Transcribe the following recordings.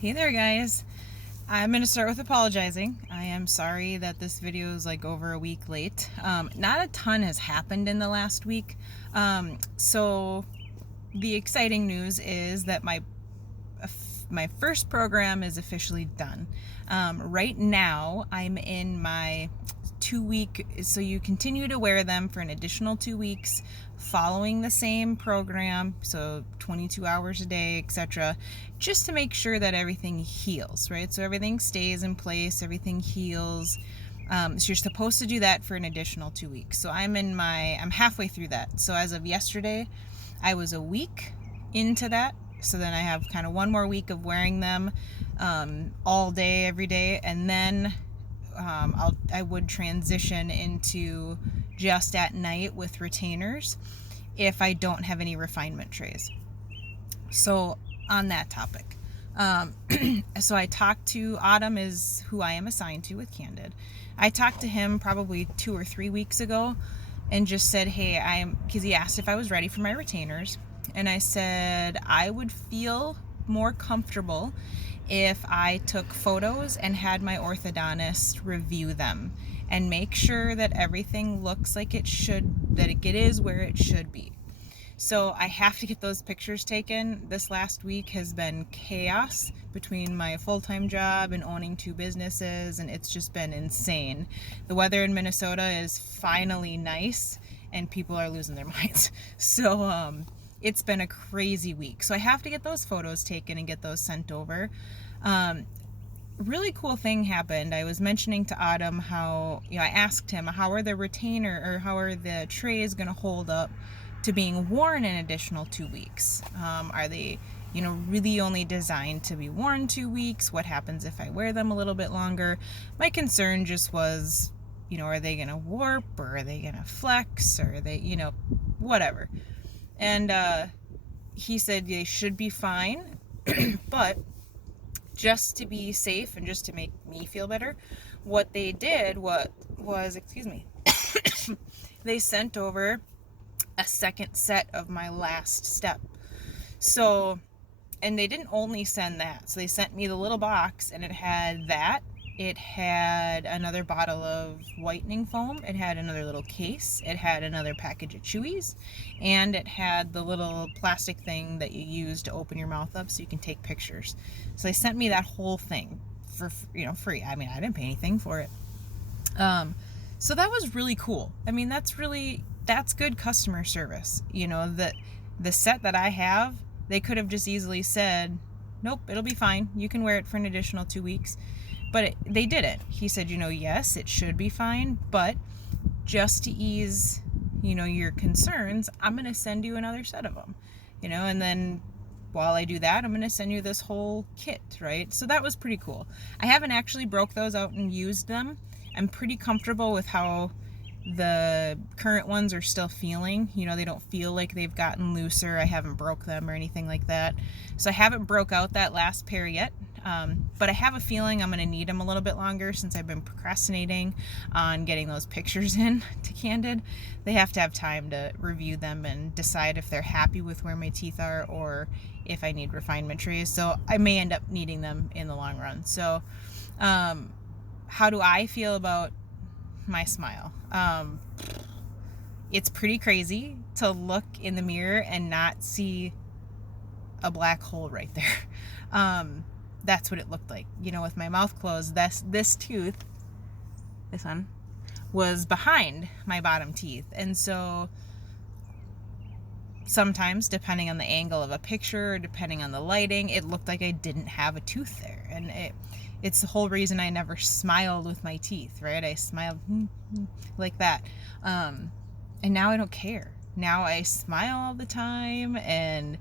Hey there, guys. I'm going to start with apologizing. I am sorry that this video is like over a week late. Not a ton has happened in the last week. So the exciting news is that my first program is officially done. Right now, I'm in my 2-week, so you continue to wear them for an additional 2 weeks following the same program, so 22 hours a day, etc., just to make sure that everything heals, right? So everything stays in place, everything heals. So you're supposed to do that for an additional 2 weeks. So I'm halfway through that. So as of yesterday, I was a week into that. So then I have kind of one more week of wearing them all day, every day, and then I would transition into just at night with retainers if I don't have any refinement trays. So on that topic, so I talked to Autumn, is who I am assigned to with Candid. I talked to him probably 2 or 3 weeks ago and just said, hey, because he asked if I was ready for my retainers. And I said I would feel more comfortable if I took photos and had my orthodontist review them and make sure that everything looks like it should, that it is where it should be. So I have to get those pictures taken. This last week has been chaos between my full-time job and owning 2 businesses, and it's just been insane. The weather in Minnesota is finally nice and people are losing their minds. So it's been a crazy week. So I have to get those photos taken and get those sent over. Really cool thing happened. I was mentioning to Autumn how, I asked him, how are the trays going to hold up to being worn an additional 2 weeks? Are they, really only designed to be worn 2 weeks? What happens if I wear them a little bit longer? My concern just was, are they going to warp, or are they going to flex, or are they, whatever. And he said they should be fine, but just to be safe and just to make me feel better, what they did was, they sent over a second set of my last step. So, and they didn't only send that. So they sent me the little box, and it had that. It had another bottle of whitening foam. It had another little case. It had another package of Chewies. And it had the little plastic thing that you use to open your mouth up so you can take pictures. So they sent me that whole thing for, free. I mean, I didn't pay anything for it. So that was really cool. I mean, that's good customer service. The set that I have, they could have just easily said, nope, it'll be fine. You can wear it for an additional 2 weeks. But they didn't. He said, yes, it should be fine, but just to ease, your concerns, I'm going to send you another set of them, and then while I do that, I'm going to send you this whole kit, right? So that was pretty cool. I haven't actually broke those out and used them. I'm pretty comfortable with how the current ones are still feeling. They don't feel like they've gotten looser. I haven't broke them or anything like that. So I haven't broke out that last pair yet. But I have a feeling I'm going to need them a little bit longer since I've been procrastinating on getting those pictures in to Candid. They have to have time to review them and decide if they're happy with where my teeth are or if I need refinement trays. So I may end up needing them in the long run. So how do I feel about my smile? It's pretty crazy to look in the mirror and not see a black hole right there. That's what it looked like, with my mouth closed. This tooth, this one, was behind my bottom teeth. And so sometimes, depending on the angle of a picture, depending on the lighting, it looked like I didn't have a tooth there. And it's the whole reason I never smiled with my teeth, right? I smiled like that. And now I don't care. Now I smile all the time, and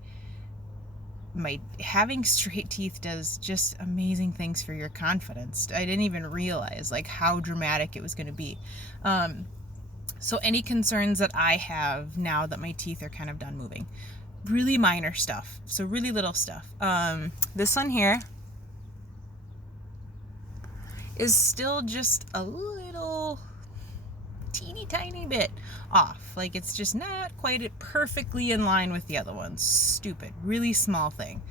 having straight teeth does just amazing things for your confidence. I didn't even realize how dramatic it was going to be. So any concerns that I have now that my teeth are kind of done moving, really minor stuff. So really little stuff. This one here is still just a little teeny tiny bit off. Like it's just not quite perfectly in line with the other ones. Stupid, really small thing.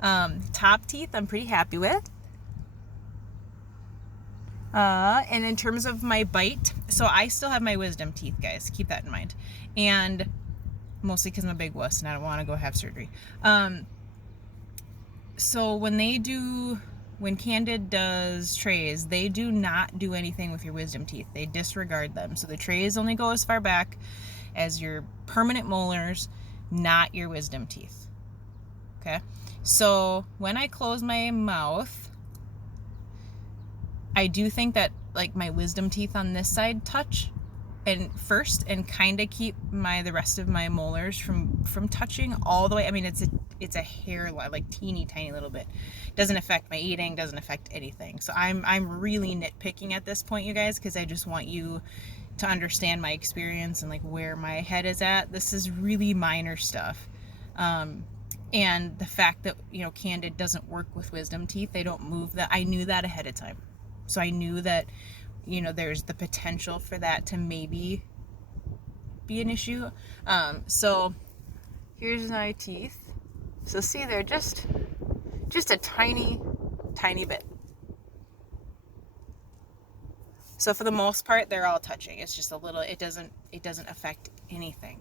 Top teeth I'm pretty happy with. And in terms of my bite, so I still have my wisdom teeth, guys. Keep that in mind. And mostly because I'm a big wuss and I don't want to go have surgery. So when Candid does trays, they do not do anything with your wisdom teeth. They disregard them. So the trays only go as far back as your permanent molars, not your wisdom teeth. Okay? So when I close my mouth, I do think that like my wisdom teeth on this side touch and first and kind of keep the rest of my molars from touching all the way. I mean, it's a hair line, like teeny tiny little bit. Doesn't affect my eating, doesn't affect anything. So I'm really nitpicking at this point, you guys, because I just want you to understand my experience and like where my head is at. This is really minor stuff. And the fact that, Candid doesn't work with wisdom teeth, they don't move that. I knew that ahead of time. So I knew that, there's the potential for that to maybe be an issue. So here's my teeth. So see, they're just a tiny, tiny bit. So for the most part, they're all touching. It's just a little, it doesn't affect anything.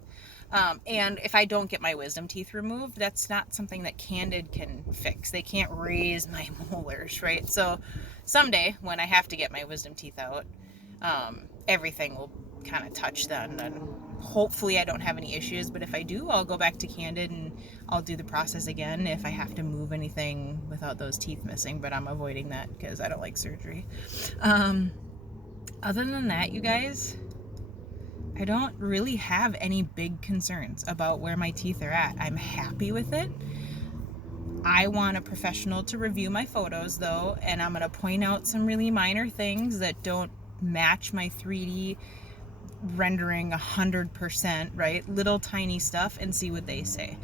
And if I don't get my wisdom teeth removed, that's not something that Candid can fix. They can't raise my molars, right? So someday when I have to get my wisdom teeth out, everything will kind of touch then, and hopefully I don't have any issues. But if I do, I'll go back to Candid and I'll do the process again if I have to move anything without those teeth missing. But I'm avoiding that because I don't like surgery. Other than that, you guys, I don't really have any big concerns about where my teeth are at. I'm happy with it. I want a professional to review my photos though, and I'm going to point out some really minor things that don't match my 3D rendering 100%, right? Little tiny stuff, and see what they say.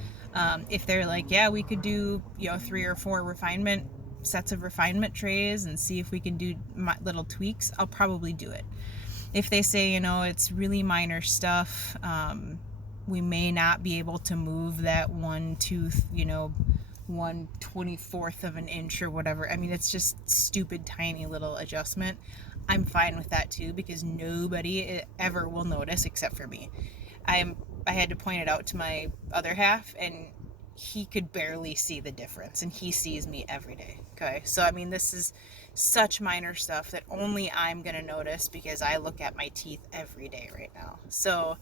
If they're like, yeah, we could do 3 or 4 sets of refinement trays and see if we can do little tweaks, I'll probably do it. If they say, it's really minor stuff, we may not be able to move that one tooth, 1/24 of an inch or whatever. I mean, it's just stupid tiny little adjustment. I'm fine with that too, because nobody ever will notice except for me. I had to point it out to my other half, and he could barely see the difference, and he sees me every day. Okay, so I mean, this is such minor stuff that only I'm gonna notice because I look at my teeth every day right now. So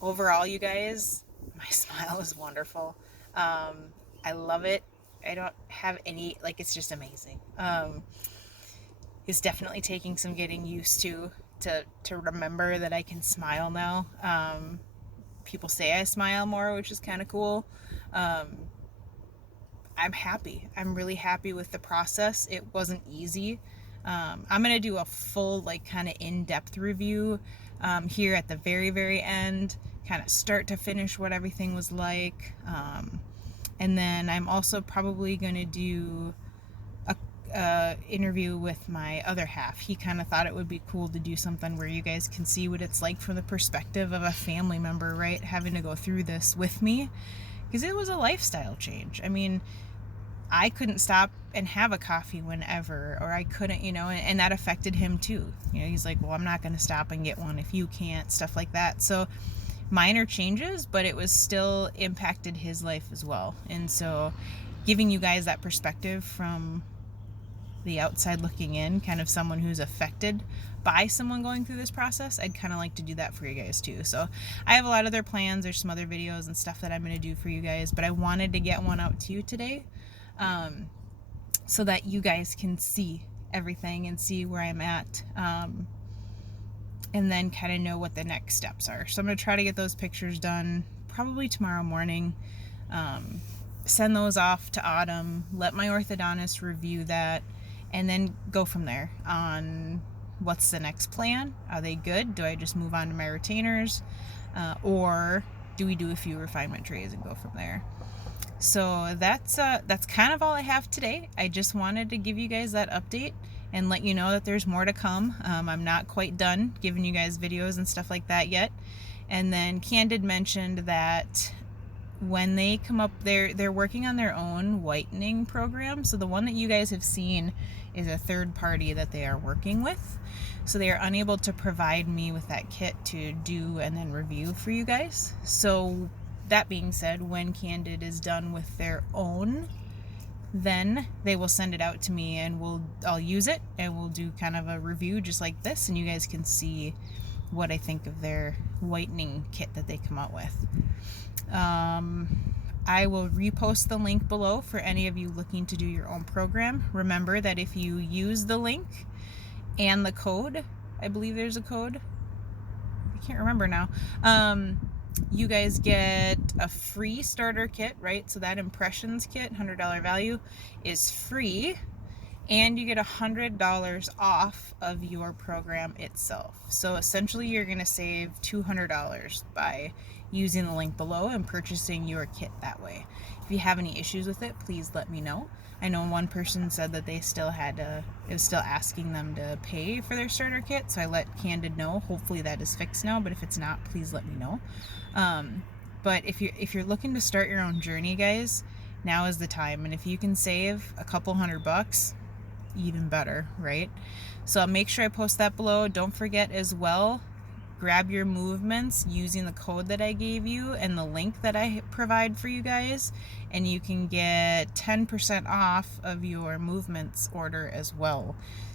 overall, you guys, my smile is wonderful. I love it. I don't have any, it's just amazing. It's definitely taking some getting used to remember that I can smile now. People say I smile more, which is kind of cool. I'm happy. I'm really happy with the process. It wasn't easy. I'm going to do a full, kind of in-depth review here at the very, very end, kind of start to finish what everything was like. And then I'm also probably going to do a interview with my other half. He kind of thought it would be cool to do something where you guys can see what it's like from the perspective of a family member, right? Having to go through this with me, because it was a lifestyle change. I mean, I couldn't stop and have a coffee whenever, or I couldn't, and that affected him too. He's like, well, I'm not going to stop and get one if you can't, stuff like that. So minor changes, but it was still impacted his life as well. And so giving you guys that perspective from the outside looking in, kind of someone who's affected by someone going through this process, I'd kind of like to do that for you guys too. So I have a lot of other plans. There's some other videos and stuff that I'm going to do for you guys, but I wanted to get one out to you today, so that you guys can see everything and see where I'm at, and then kind of know what the next steps are. So I'm going to try to get those pictures done probably tomorrow morning, send those off to Autumn, let my orthodontist review that, and then go from there on what's the next plan. Are they good? Do I just move on to my retainers? Or do we do a few refinement trays and go from there? So that's kind of all I have today. I just wanted to give you guys that update and let you know that there's more to come. I'm not quite done giving you guys videos and stuff like that yet. And then Candid mentioned that when they come up, they're working on their own whitening program. So the one that you guys have seen is a third party that they are working with. So they are unable to provide me with that kit to do and then review for you guys. So that being said, when Candid is done with their own, then they will send it out to me, and I'll use it, and we'll do kind of a review just like this, and you guys can see what I think of their whitening kit that they come out with. I will repost the link below for any of you looking to do your own program. Remember that if you use the link and the code, I believe there's a code, I can't remember now, you guys get a free starter kit, right? So that impressions kit, $100 value, is free, and you get $100 off of your program itself. So essentially you're going to save $200 by using the link below and purchasing your kit that way. If you have any issues with it, please let me know. I know one person said that they still had to, it was still asking them to pay for their starter kit, so I let Candid know. Hopefully that is fixed now, but if it's not, please let me know. But if you're looking to start your own journey, guys, now is the time. And if you can save a couple $100, even better, right? So I'll make sure I post that below. Don't forget as well, grab your movements using the code that I gave you and the link that I provide for you guys, and you can get 10% off of your movements order as well.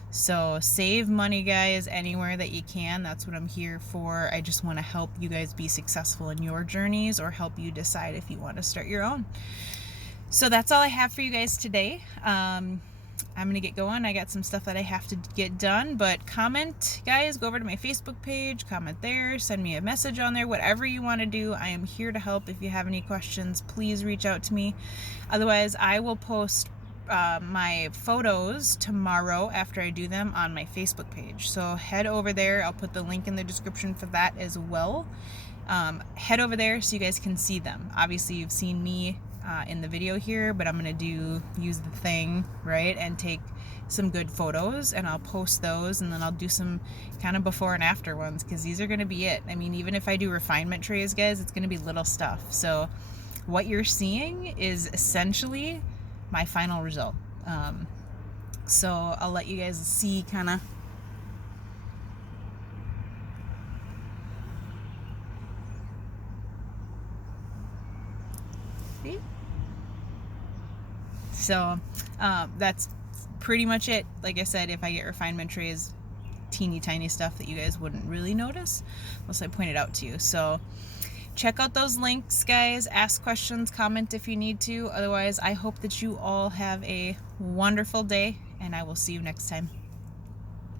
So save money, guys, anywhere that you can. That's what I'm here for. I just want to help you guys be successful in your journeys, or help you decide if you want to start your own. So that's all I have for you guys today. I'm gonna get going. I got some stuff that I have to get done, but comment, guys. Go over to my Facebook page, comment there, send me a message on there, whatever you want to do. I am here to help. If you have any questions, please reach out to me. Otherwise, I will post my photos tomorrow after I do them on my Facebook page. So head over there. I'll put the link in the description for that as well. Head over there so you guys can see them. Obviously, you've seen me in the video here, but I'm gonna use the thing, right, and take some good photos, and I'll post those, and then I'll do some kind of before and after ones, because these are gonna be it. I mean, even if I do refinement trays, guys, it's gonna be little stuff. So what you're seeing is essentially my final result. So I'll let you guys see kind of see. So that's pretty much it. Like I said, if I get refinement trays, teeny tiny stuff that you guys wouldn't really notice unless I point it out to you. So check out those links, guys. Ask questions, comment if you need to. Otherwise, I hope that you all have a wonderful day, and I will see you next time.